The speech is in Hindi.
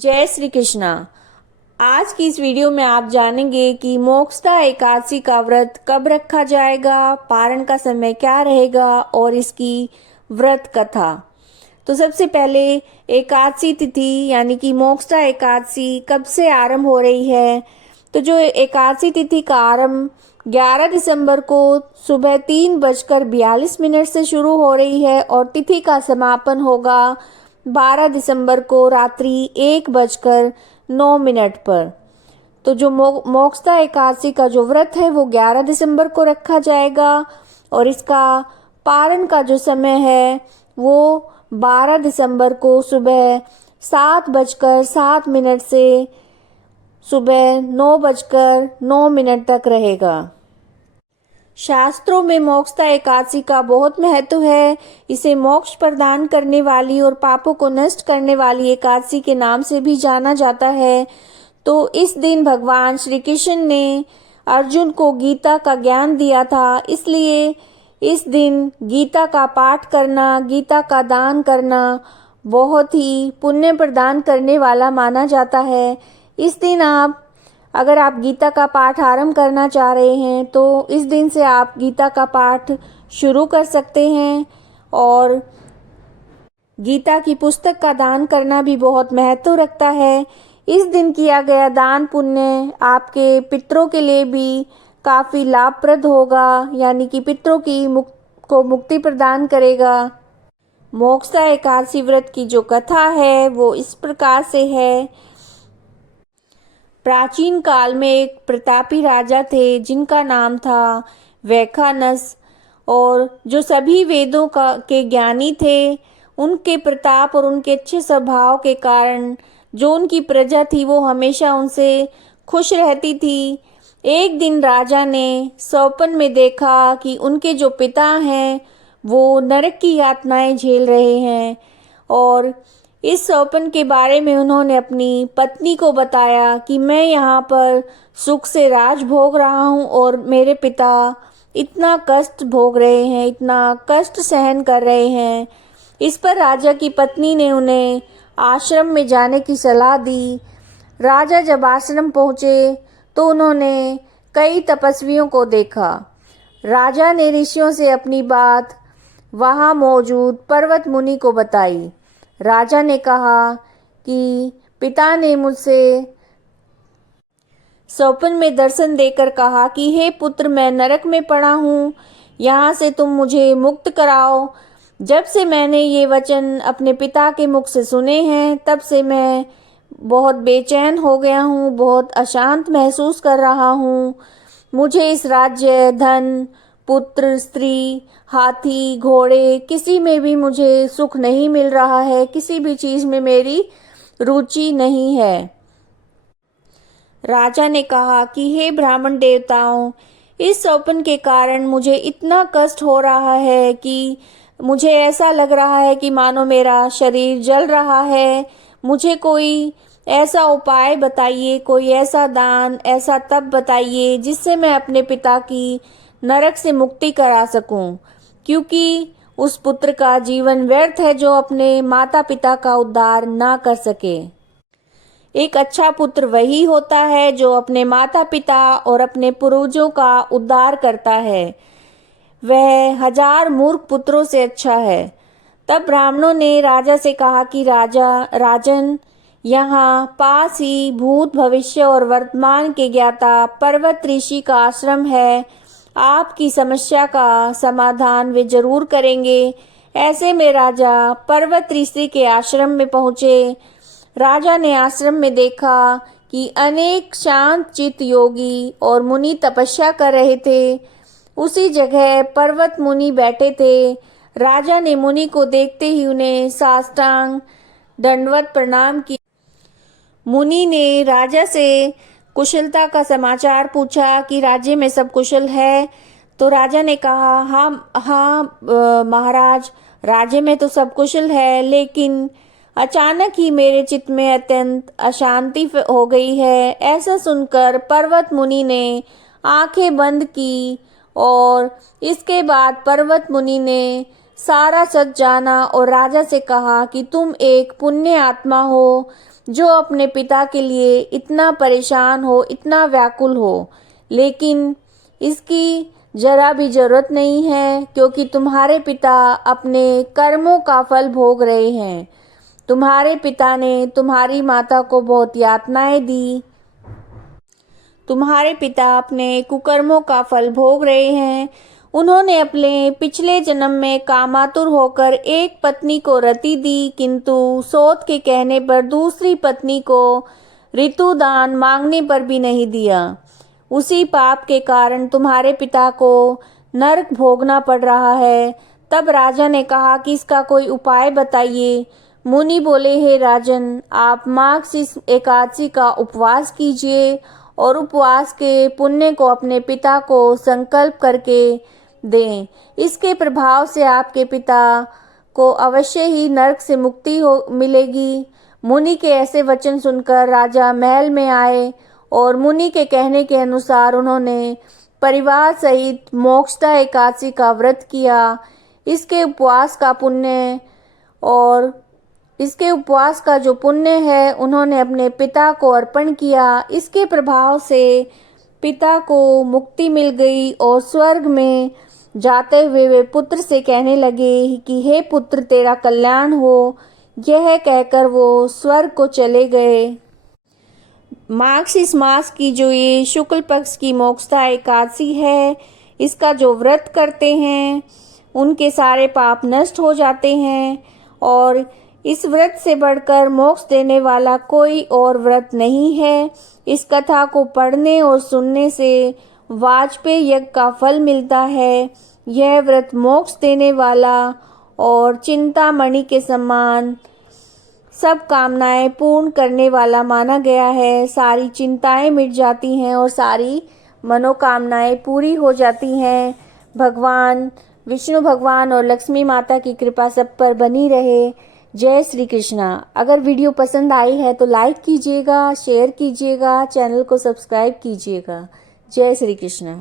जय श्री कृष्णा। आज की इस वीडियो में आप जानेंगे कि मोक्षदा एकादशी का व्रत कब रखा जाएगा, पारण का समय क्या रहेगा और इसकी व्रत कथा। तो सबसे पहले एकादशी तिथि यानी कि मोक्षदा एकादशी कब से आरंभ हो रही है। तो जो एकादशी तिथि का आरंभ 11 दिसंबर को सुबह 3:42 से शुरू हो रही है और तिथि का समापन होगा 12 दिसंबर को रात्रि 1:09 पर। तो जो मोक्षदा एकादशी का जो व्रत है वो 11 दिसंबर को रखा जाएगा और इसका पारण का जो समय है वो 12 दिसंबर को सुबह 7:07 से सुबह 9:09 तक रहेगा। शास्त्रों में मोक्षदा एकादशी का बहुत महत्व है। इसे मोक्ष प्रदान करने वाली और पापों को नष्ट करने वाली एकादशी के नाम से भी जाना जाता है। तो इस दिन भगवान श्री कृष्ण ने अर्जुन को गीता का ज्ञान दिया था, इसलिए इस दिन गीता का पाठ करना, गीता का दान करना बहुत ही पुण्य प्रदान करने वाला माना जाता है। इस दिन अगर आप गीता का पाठ आरंभ करना चाह रहे हैं तो इस दिन से आप गीता का पाठ शुरू कर सकते हैं। और गीता की पुस्तक का दान करना भी बहुत महत्व रखता है। इस दिन किया गया दान पुण्य आपके पितरों के लिए भी काफ़ी लाभप्रद होगा, यानी कि पितरों की को मुक्ति प्रदान करेगा। मोक्षदा एकादशी व्रत की जो कथा है वो इस प्रकार से है। प्राचीन काल में एक प्रतापी राजा थे जिनका नाम था वैखानस, और जो सभी वेदों के ज्ञानी थे। उनके प्रताप और उनके अच्छे स्वभाव के कारण जो उनकी प्रजा थी वो हमेशा उनसे खुश रहती थी। एक दिन राजा ने स्वप्न में देखा कि उनके जो पिता हैं वो नरक की यातनाएं झेल रहे हैं, और इस स्वप्न के बारे में उन्होंने अपनी पत्नी को बताया कि मैं यहाँ पर सुख से राज भोग रहा हूँ और मेरे पिता इतना कष्ट भोग रहे हैं, इतना कष्ट सहन कर रहे हैं। इस पर राजा की पत्नी ने उन्हें आश्रम में जाने की सलाह दी। राजा जब आश्रम पहुँचे तो उन्होंने कई तपस्वियों को देखा। राजा ने ऋषियों से अपनी बात वहाँ मौजूद पर्वत मुनि को बताई। राजा ने कहा कि पिता ने मुझसे स्वप्न में दर्शन देकर कहा कि हे पुत्र, मैं नरक में पड़ा हूँ, यहाँ से तुम मुझे मुक्त कराओ। जब से मैंने ये वचन अपने पिता के मुख से सुने हैं तब से मैं बहुत बेचैन हो गया हूँ, बहुत अशांत महसूस कर रहा हूँ। मुझे इस राज्य, धन, पुत्र, स्त्री, हाथी, घोड़े, किसी में भी मुझे सुख नहीं मिल रहा है, किसी भी चीज़ में मेरी रुचि नहीं है। राजा ने कहा कि हे ब्राह्मण देवताओं, इस स्वप्न के कारण मुझे इतना कष्ट हो रहा है कि मुझे ऐसा लग रहा है कि मानो मेरा शरीर जल रहा है। मुझे कोई ऐसा उपाय बताइए, कोई ऐसा दान, ऐसा तप बताइए जिससे मैं अपने पिता की नरक से मुक्ति करा सकूं, क्योंकि उस पुत्र का जीवन व्यर्थ है जो अपने माता पिता का उद्धार ना कर सके। एक अच्छा पुत्र वही होता है जो अपने माता पिता और अपने पूर्वजों का उद्धार करता है, वह 1000 मूर्ख पुत्रों से अच्छा है। तब ब्राह्मणों ने राजा से कहा कि राजन, यहाँ पास ही भूत, भविष्य और वर्तमान के ज्ञाता पर्वत ऋषि का आश्रम है। आपकी समस्या का समाधान वे जरूर करेंगे। ऐसे में राजा पर्वत ऋषि के आश्रम में पहुँचे। राजा ने आश्रम में देखा कि अनेक शांत चित्त योगी और मुनि तपस्या कर रहे थे। उसी जगह पर्वत मुनि बैठे थे। राजा ने मुनि को देखते ही उन्हें साष्टांग दंडवत प्रणाम किया। मुनि ने राजा से कुशलता का समाचार पूछा कि राज्य में सब कुशल है। तो राजा ने कहा, हाँ महाराज, राज्य में तो सब कुशल है, लेकिन अचानक ही मेरे चित्त में अत्यंत अशांति हो गई है। ऐसा सुनकर पर्वत मुनि ने आंखें बंद की और इसके बाद पर्वत मुनि ने सारा सच जाना और राजा से कहा कि तुम एक पुण्य आत्मा हो, जो अपने पिता के लिए इतना परेशान हो, इतना व्याकुल हो, लेकिन इसकी जरा भी जरूरत नहीं है, क्योंकि तुम्हारे पिता अपने कर्मों का फल भोग रहे हैं। तुम्हारे पिता ने तुम्हारी माता को बहुत यातनाएं दी। तुम्हारे पिता अपने कुकर्मों का फल भोग रहे हैं। उन्होंने अपने पिछले जन्म में कामातुर होकर एक पत्नी को रति दी, किंतु सोत के कहने पर दूसरी पत्नी को ऋतुदान मांगने पर भी नहीं दिया। उसी पाप के कारण तुम्हारे पिता को नरक भोगना पड़ रहा है। तब राजा ने कहा कि इसका कोई उपाय बताइए। मुनि बोले, हे राजन, आप मार्गशीर्ष एकादशी का उपवास कीजिए और उपवास के पुण्य को अपने पिता को संकल्प करके दें। इसके प्रभाव से आपके पिता को अवश्य ही नरक से मुक्ति मिलेगी। मुनि के ऐसे वचन सुनकर राजा महल में आए और मुनि के कहने के अनुसार उन्होंने परिवार सहित मोक्षदा एकादशी का व्रत किया। इसके उपवास का जो पुण्य है उन्होंने अपने पिता को अर्पण किया। इसके प्रभाव से पिता को मुक्ति मिल गई और स्वर्ग में जाते हुए वे पुत्र से कहने लगे कि हे पुत्र, तेरा कल्याण हो। यह कहकर वो स्वर्ग को चले गए। मार्गशीर्ष मास की जो ये शुक्ल पक्ष की मोक्षदा एकादशी है, इसका जो व्रत करते हैं उनके सारे पाप नष्ट हो जाते हैं और इस व्रत से बढ़कर मोक्ष देने वाला कोई और व्रत नहीं है। इस कथा को पढ़ने और सुनने से वाजपेयी यज्ञ का फल मिलता है। यह व्रत मोक्ष देने वाला और चिंतामणि के समान सब कामनाएं पूर्ण करने वाला माना गया है। सारी चिंताएं मिट जाती हैं और सारी मनोकामनाएं पूरी हो जाती हैं। भगवान विष्णु भगवान और लक्ष्मी माता की कृपा सब पर बनी रहे। जय श्री कृष्णा। अगर वीडियो पसंद आई है तो लाइक कीजिएगा, शेयर कीजिएगा, चैनल को सब्सक्राइब कीजिएगा। जय श्री कृष्णा।